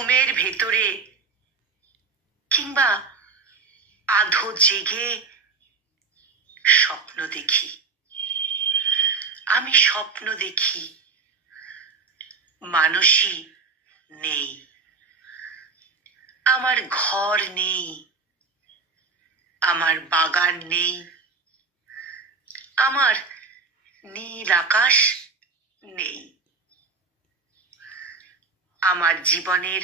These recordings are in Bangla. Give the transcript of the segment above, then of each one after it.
ঘুমের ভেতরে কিংবা আধো জেগে স্বপ্ন দেখি। আমি স্বপ্ন দেখি মানুষই নেই, আমার ঘর নেই, আমার বাগান নেই, আমার নীল আকাশ নেই। আমার জীবনের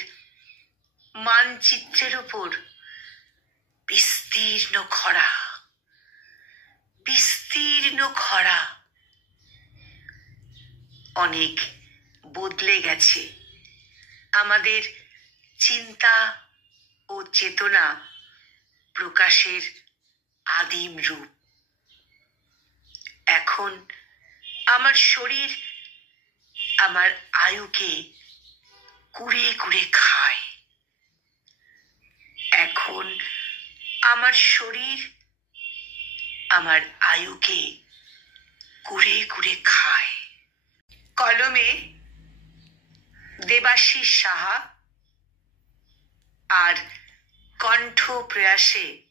মানচিত্রের উপর বিস্তীর্ণ খরা, বিস্তীর্ণ খরা। অনেক বদলে গেছে আমাদের চিন্তা ও চেতনা প্রকাশের আদিম রূপ। এখন আমার শরীর আমার আয়ুকে কুড়ে কুড়ে খায়। এখন আমার শরীর আমার আয়ুকে কুড়ে কুড়ে খায়। কলমে দেবাশিস সাহা আর কণ্ঠ প্রয়াসে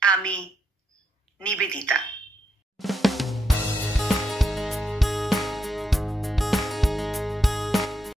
আমি নিবেদিতা।